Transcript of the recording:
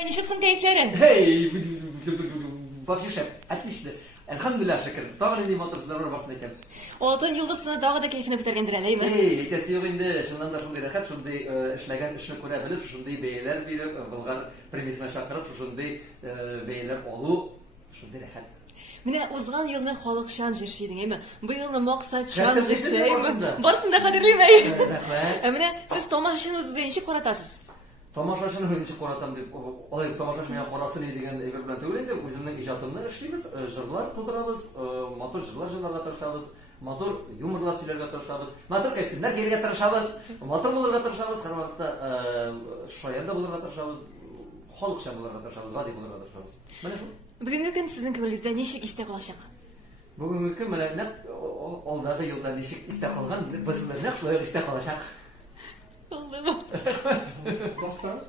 Ничегсың кайфләрен? Hey, вообще шәп, отлично. Elhamdülillah şükür. Tağın indi motorsuzlar barsın ekan. Алтын юлдызны тагы да кайфын күтәргәндер әлеме? Ey, әйтәсе юк инде, шуннан да шундый рәхәт, шундый эшләгән эшне күрә белеп, шундый бәяләр биреп, булган премиясына чакырып, шундый бәяләр алу, шундый рәхәт. Менә узган елны халыкчан җырчы идең, әйме? Бу елны максатчан җырчы, әйме? Барсын да кадерлим әй. Рәхмәт. Менә сез тамашачыны үзегезгә ничек каратасыз? Тамашачыны ничек каратам дип, алай тамашач менә карасын дигән әйбер белән түгел инде, үземнең иҗатымны эшлибез, җырлар тудырабыз, матур җырлар җырларга тырышабыз, матур юморлар сөйләргә тырышабыз, матур костюмнар кияргә тырышабыз, матур булырга тырышабыз, һәр вакытта шаян да булырга тырышабыз, халыкчан булырга тырышабыз, гади булырга тырышабыз. Менә шул. Бүгенге көн сезнең күңелегездә ничек истә калачак? Бүгенге көн менә нәкъ алдагы елда ничек истә калган, без нәкъ шулай истә калачак. Алдымы? Gospels.